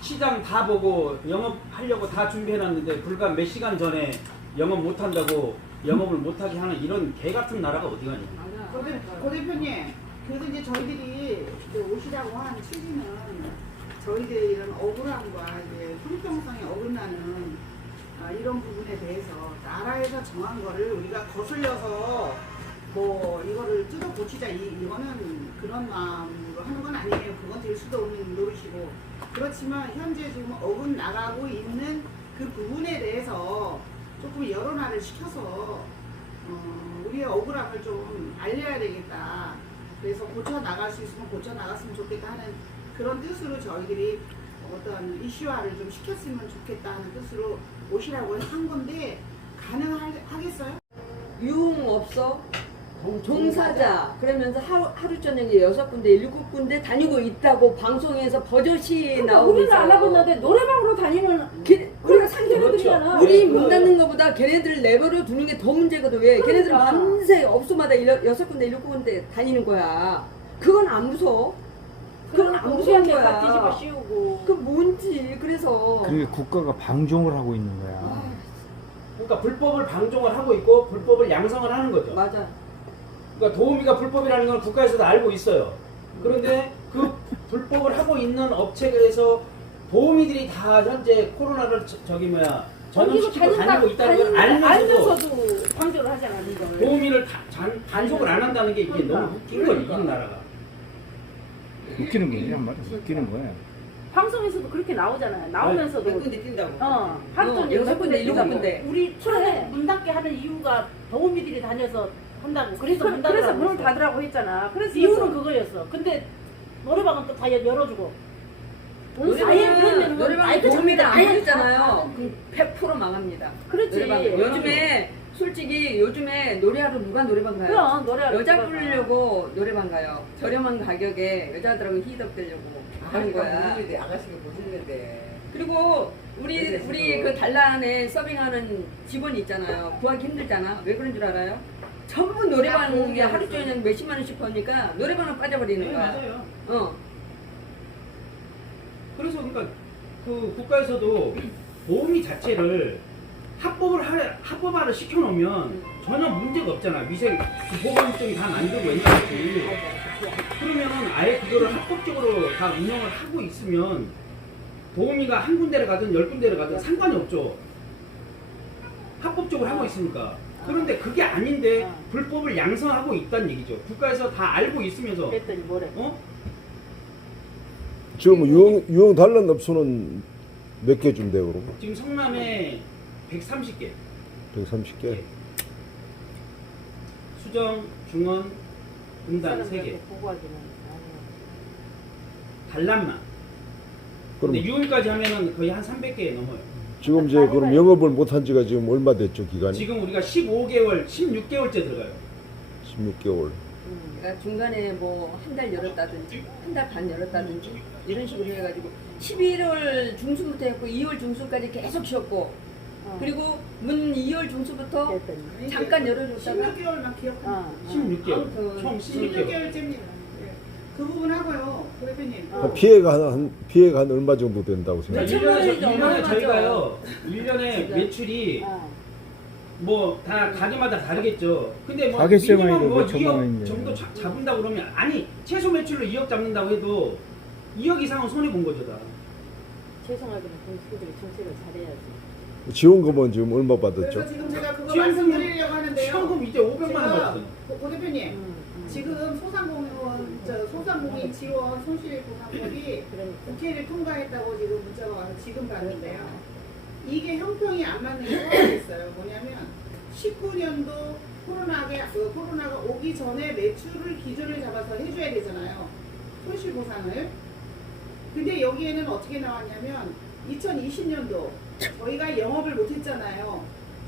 시장 다 보고 영업하려고 다 준비해놨는데 불과 몇 시간 전에 영업 못한다고 영업을 못하게 하는 이런 개 같은 나라가 어디 가냐. 고 대표님, 그래도 이제 저희들이 이제 오시라고 한 취지는 저희들의 이런 억울함과 이제 형평성에 어긋나는 이런 부분에 대해서 나라에서 정한 거를 우리가 거슬려서 뭐 이거를 뜯어 고치자 이거는 그런 마음으로 하는 건 아니에요. 그건 될 수도 없는 노릇이고, 그렇지만 현재 지금 어긋나가고 있는 그 부분에 대해서 조금 여론화를 시켜서 우리의 억울함을 좀 알려야 되겠다. 그래서 고쳐 나갈 수 있으면 고쳐 나갔으면 좋겠다 하는 그런 뜻으로 저희들이 어떤 이슈화를 좀 시켰으면 좋겠다 하는 뜻으로 오시라고 한 건데, 가능하겠어요? 유흥업소 종사자 그러면서 하루 저녁에 6군데 7군데 다니고 있다고 방송에서 버젓이 나오고 우리는 있어요. 안 하고 있는데 노래방으로 다니면 우리가 상대해드리잖아. 그렇죠. 우리 문 닫는 것보다 걔네들을 내버려 두는 게 더 문제거든. 왜? 걔네들은 그러니까. 밤새 업소마다 6군데 7군데 다니는 거야. 그건 안 무서워. 그건 안 무서운 우리한테 거야. 뒤집어 씌우고. 그 뭔지. 그래서 그게 국가가 방종을 하고 있는 거야. 그러니까 불법을 방종을 하고 있고 불법을 양성을 하는 거죠. 맞아. 그러니까 도우미가 불법이라는 건 국가에서도 알고 있어요. 그런데 그 불법을 하고 있는 업체에서 도우미들이 다 현재 코로나를 전염시키고 다니고 있다는 걸 알면서도 방조를 하잖아, 이걸. 도우미를 단속을 안 한다는 게 이게 너무 웃긴 거예요, 이 나라가. 웃기는 거야, 한 말은 웃기는 거야. 방송에서도 그렇게 나오잖아요. 나오면서도. 군데 뛴다고. 하루 종일 6군데 7군데. 우리 처음에 문 닫게 하는 이유가 도우미들이 다녀서 한다고. 그래서 문 닫으라고. 그래서 문을 닫으라고 했잖아. 그래서 이유는 그거였어. 근데 노래방은 또 다 열어주고. 노래방 도우미들 안 부르잖아요. 100% 망합니다. 그렇지. 노래방. 요즘에 솔직히 요즘에 노래하러 누가 노래방 가요? 그럼 노래하러 여자 누가 부르려고 노래방 가요. 저렴한 가격에 여자들하고 희덕되려고 하는 거야. 아가씨가 못했는데. 그리고 우리 그 단란에 서빙하는 직원이 있잖아요. 구하기 힘들잖아. 왜 그런 줄 알아요? 전부 노래방에 하루 종일 몇십만 원씩 버니까 노래방을 빠져버리는 네, 거야. 맞아요. 그래서 그러니까 그 국가에서도 도우미 자체를 합법화를 시켜놓으면 전혀 문제가 없잖아. 위생 보건증이 다 만들고 옛날같이. 그러면은 아예 그거를 합법적으로 다 운영을 하고 있으면 도우미가 한 군데를 가든 10군데를 가든 상관이 없죠. 합법적으로 하고 있으니까. 그런데 그게 아닌데 불법을 양성하고 있다는 얘기죠. 국가에서 다 알고 있으면서. 그랬더니 뭐래? 지금 유흥 단란 업소는 몇 개 준대요, 그러고? 지금 성남에 130개. 130개? 수정, 중원, 음단 3개. 단란만. 그럼 근데 6월까지 하면은 거의 한 300개 넘어요. 지금 이제 그럼 영업을 못한 지가 지금 얼마 됐죠, 기간이? 지금 우리가 15개월, 16개월째 들어가요. 16개월. 그러니까 중간에 뭐 한 달 열었다든지 한 달 반 열었다든지 이런 식으로 해가지고 11월 중순부터 했고 2월 중순까지 계속 쉬었고 그리고 문 2월 중순부터 잠깐 열어줬다가 16개월만 기억합니다. 16개월. 총 16개월. 16개월째입니다. 그 부분 하고요, 고 대표님. 피해가 한 얼마 정도 된다고 그러니까 생각해요? 1년에 저희가요, 1년에 매출이 뭐 다 가게마다 다르겠죠. 근데 뭐 가게세만 미니멈 해도 뭐 몇천만 2억 원이네. 정도 잡는다 그러면 아니 최소 매출로 2억 잡는다고 해도 2억 이상은 손해 본 거죠 다. 죄송하지만 공수들이 정책을 잘해야지. 지원금은 지금 얼마 받았죠? 그래서 지금 제가 그거 지원금- 말씀드리려고 하는데요. 지원금 이제 500만 원 받았어요. 고 대표님, 지금 소상공인 지원 손실보상법이 국회를 통과했다고 지금 문자가 와서 지금 봤는데요. 이게 형평이 안 맞는 게 하나 있어요. 뭐냐면 19년도 코로나가 오기 전에 매출을 기준을 잡아서 해줘야 되잖아요. 손실보상을. 근데 여기에는 어떻게 나왔냐면 2020년도 저희가 영업을 못했잖아요.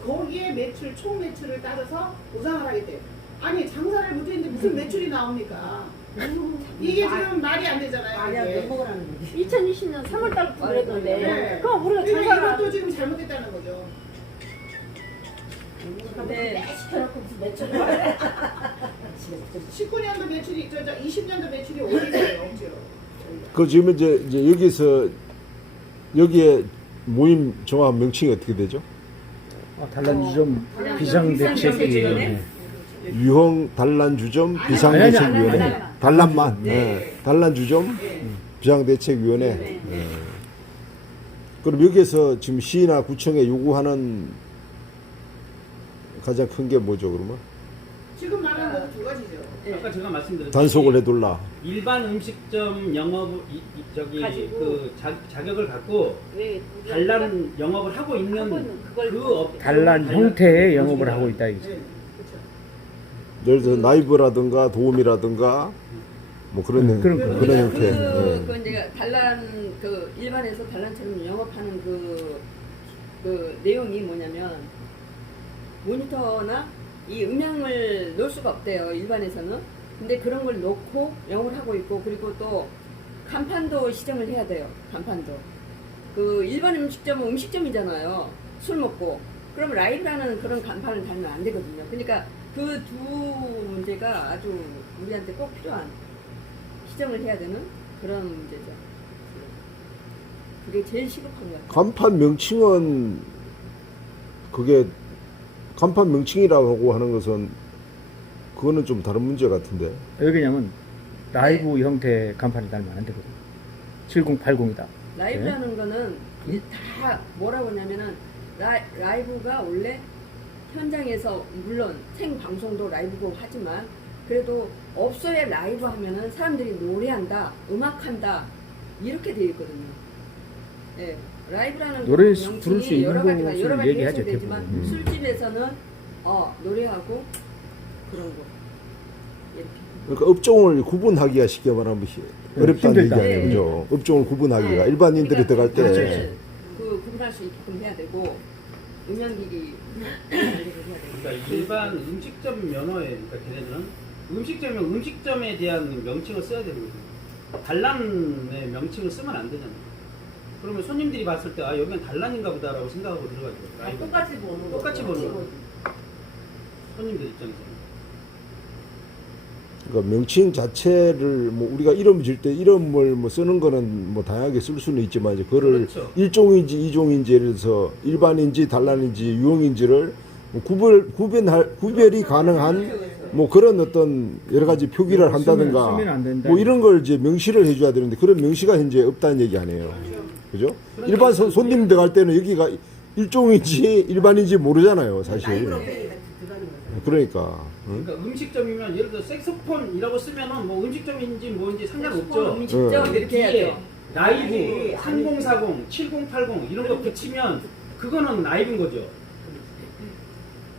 거기에 총 매출을 따져서 보상을 하겠대요. 아니 장사를 못했는데 무슨 매출이 나옵니까? 이게 지금 말이 안 되잖아요. 이게. 2020년 3월달부터 그랬던데. 네. 그럼 우리가 그러니까 장사를 이것도 지금 잘못됐다는 거죠. 근데 시켜놓고 무슨 매출을 19년도 매출이 20년도 매출이 어디서요? 없죠. 그 지금 이제 여기서 여기에 모임 정확한 명칭이 어떻게 되죠? 단란주점 비상대책위원회. 유형 단란주점 비상대책위원회. 단란만. 네. 단란주점 비상대책위원회. 네. 그럼 여기에서 지금 시나 구청에 요구하는 가장 큰 게 뭐죠, 그러면? 지금 말한 거 두 가지죠. 아까 제가 말씀드렸듯이 단속을 해둘라. 일반 음식점 영업 가지고 그 자격을 갖고 왜 단란 영업을 하고 있는 하고 있는 그걸 그 업 단란 형태의 영업을 하고 있다 이거죠. 네, 그렇죠. 예를 들어 나이브라든가 도움이라든가 뭐 그런 그런 그런 형태. 그 이제 단란 그 일반에서 단란처럼 영업하는 그 내용이 뭐냐면 모니터나 이 음향을 놓을 수가 없대요 일반에서는. 근데 그런 걸 놓고 영업을 하고 있고 그리고 또 간판도 시정을 해야 돼요. 간판도 그 일반 음식점은 음식점이잖아요. 술 먹고 그럼 라이브라는 그런 간판을 달면 안 되거든요. 그러니까 그 두 문제가 아주 우리한테 꼭 필요한 시정을 해야 되는 그런 문제죠. 그게 제일 시급한 것 같아요. 간판 명칭은 그게 간판 명칭이라고 하는 것은 그거는 좀 다른 문제 같은데. 왜 그러냐면 라이브 형태 간판이 달면 안 되거든요. 7080이다. 라이브라는 거는 다 뭐라고 하냐면은 라이브가 원래 현장에서 물론 생방송도 라이브고 하지만 그래도 업소에 라이브 하면은 사람들이 노래한다, 음악한다 이렇게 되어 있거든요. 예, 라이브라는 노래 명칭이 부를 수 있는 여러 가지가 것을 여러 가지 얘기하죠, 해석되지만 대부분. 술집에서는 노래하고 그런 거 이렇게. 그러니까 업종을 구분하기가 쉽게 말하면 어렵다는 얘기 힘들다. 아니에요, 그죠? 업종을 구분하기가 네. 일반인들이 그러니까 들어갈 때. 그거를 그 구분할 수 있게끔 해야 되고 음향기기 관리를 해야 되고. 그러니까 일반 음식점 면허에 그러니까 걔네는 음식점이면 음식점에 대한 명칭을 써야 되는 거죠. 단란의 명칭을 쓰면 안 되잖아요. 그러면 손님들이 봤을 때 아 여기는 단란인가 보다라고 생각하고 들어가죠. 라이브. 똑같이 보는 거. 똑같이 보는 거. 손님들 입장에서. 그러니까 명칭 자체를 뭐 우리가 이름 질 때 이름을 뭐 쓰는 거는 뭐 다양하게 쓸 수는 있지만 이제 그거를 그렇죠. 일종인지 이종인지 예를 들어서 일반인지 단란인지 유형인지를 뭐 구별이 가능한 뭐 그런 어떤 여러 가지 표기를 한다든가 쓰면 안 된다. 뭐 이런 걸 이제 명시를 해줘야 되는데 그런 명시가 현재 없다는 얘기 아니에요. 그죠? 일반 손님 들어갈 때는 여기가 일종인지 일반인지 모르잖아요, 사실. 그러니까. 응? 그러니까 음식점이면 예를 들어 색소폰이라고 쓰면은 뭐 음식점인지 뭐인지 상관없죠. 음식점 응. 이렇게 해야죠. 라이브 3040, 7080 이런 거 붙이면 그거는 라이브인 거죠.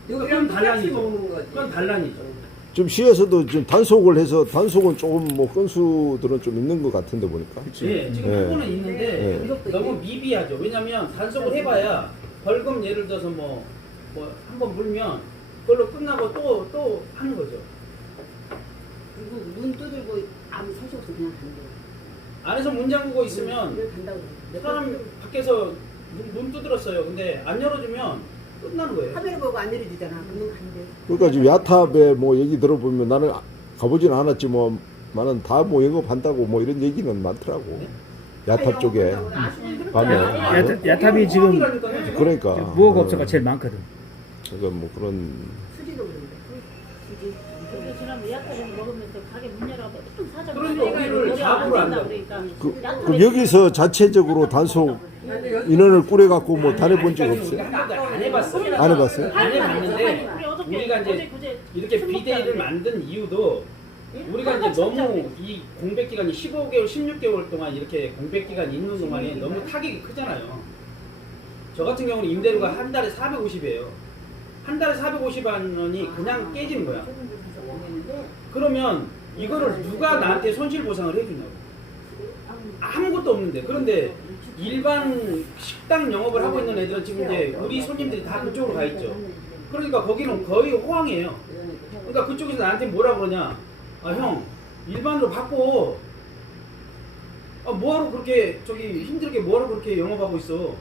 그건 단란이죠. 그건 단란이죠. 좀 시에서도 좀 단속을 해서 단속은 조금 뭐 건수들은 좀 있는 것 같은데 보니까. 예, 지금 네. 그거는 있는데 네. 너무 미비하죠. 왜냐면 단속을 해봐야 벌금 예를 들어서 뭐 한 번 물면 그걸로 끝나고 또 하는 거죠. 그리고 문 두들고 아무 소식 없이 그냥 간대요. 안에서 문 잠그고 있으면 왜 간다고 그래? 사람 밖에서 문 두드렸어요. 근데 안 열어주면 끝나는 거예요. 카메라 보고 안 내려주잖아. 그러면 간대. 그러니까 지금 야탑에 뭐 얘기 들어보면 나는 가보지는 않았지 뭐 나는 다 뭐 영업한다고 뭐 이런 얘기는 많더라고. 야탑 쪽에 밤에. 야탑이 지금 그러니까. 무허가업소가 제일 많거든. 그러니까 뭐 그런. 수지도 그런데. 수지. 근데 지난번 약탈을 먹으면서 가게 문 열어봐. 좀 사자. 그런데 우리를 잡으러 한다. 그러니까. 그럼 여기서 자체적으로 단속 인원을 꾸려갖고 뭐 다녀본 적 없어요? 안 해봤어요. 안 해봤어요? 안 해봤는데 우리가 이제 이렇게 비대위를 만든 이유도 우리가 이제 너무 이 공백 기간이 15개월, 16개월 동안 이렇게 공백 기간이 있는 동안에 너무 타격이 크잖아요. 저 같은 경우는 임대료가 한 달에 450이에요. 한 달에 450만 원이 그냥 깨지는 거야. 그러면 이거를 누가 나한테 손실보상을 해주냐고. 아무것도 없는데. 그런데 일반 식당 영업을 하고 있는 애들은 지금 이제 우리 손님들이 다 그쪽으로 가 있죠. 그러니까 거기는 거의 호황이에요. 그러니까 그쪽에서 나한테 뭐라 그러냐. 아, 형, 일반으로 바꿔. 아, 뭐하러 그렇게, 힘들게 뭐하러 그렇게 영업하고 있어.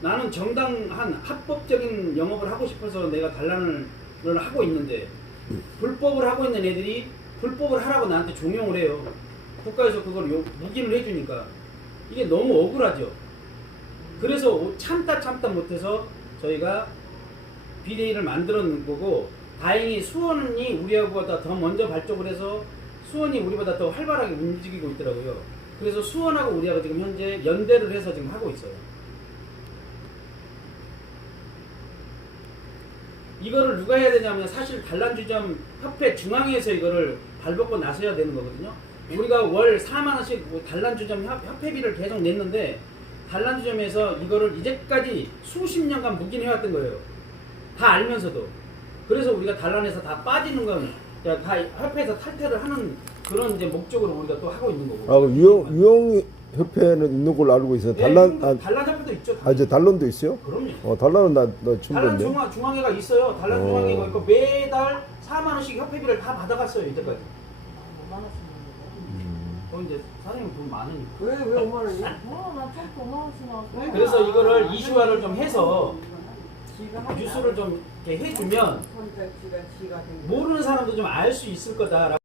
나는 정당한 합법적인 영업을 하고 싶어서 내가 단란을 하고 있는데, 불법을 하고 있는 애들이 불법을 하라고 나한테 종용을 해요. 국가에서 그걸 묵인을 해주니까 이게 너무 억울하죠. 그래서 참다 못해서 저희가 비대위를 만들어 놓은 거고, 다행히 수원이 우리보다 더 먼저 발족을 해서 수원이 우리보다 더 활발하게 움직이고 있더라고요. 그래서 수원하고 우리하고 지금 현재 연대를 해서 지금 하고 있어요. 이거를 누가 해야 되냐면 사실 단란주점 협회 중앙에서 이거를 발벗고 나서야 되는 거거든요. 우리가 월 4만 원씩 단란주점 협회비를 계속 냈는데 단란주점에서 이거를 이제까지 수십 년간 묵인해왔던 거예요. 다 알면서도. 그래서 우리가 단란에서 다 빠지는 건 다 협회에서 탈퇴를 하는 그런 이제 목적으로 우리가 또 하고 있는 거고. 아, 그럼 유형 협회는 있는 걸로 알고 있어요. 단란 단란 협회도 있죠. 이제 단란도 있어요? 그럼요. 단란은 나 처음 단란 뵀네. 중앙회가 있어요. 단란 중앙회가 있고 매달 4만 원씩 협회비를 다 받아갔어요 이제까지. 이제 사장님 돈 많으니까. 왜 5만 원이야? 나 좀 5만 원씩 나왔어. 그래서 이거를 이슈화를 좀 해서 뉴스를 좀 이렇게 해주면 모르는 사람도 좀 알 수 있을 거다.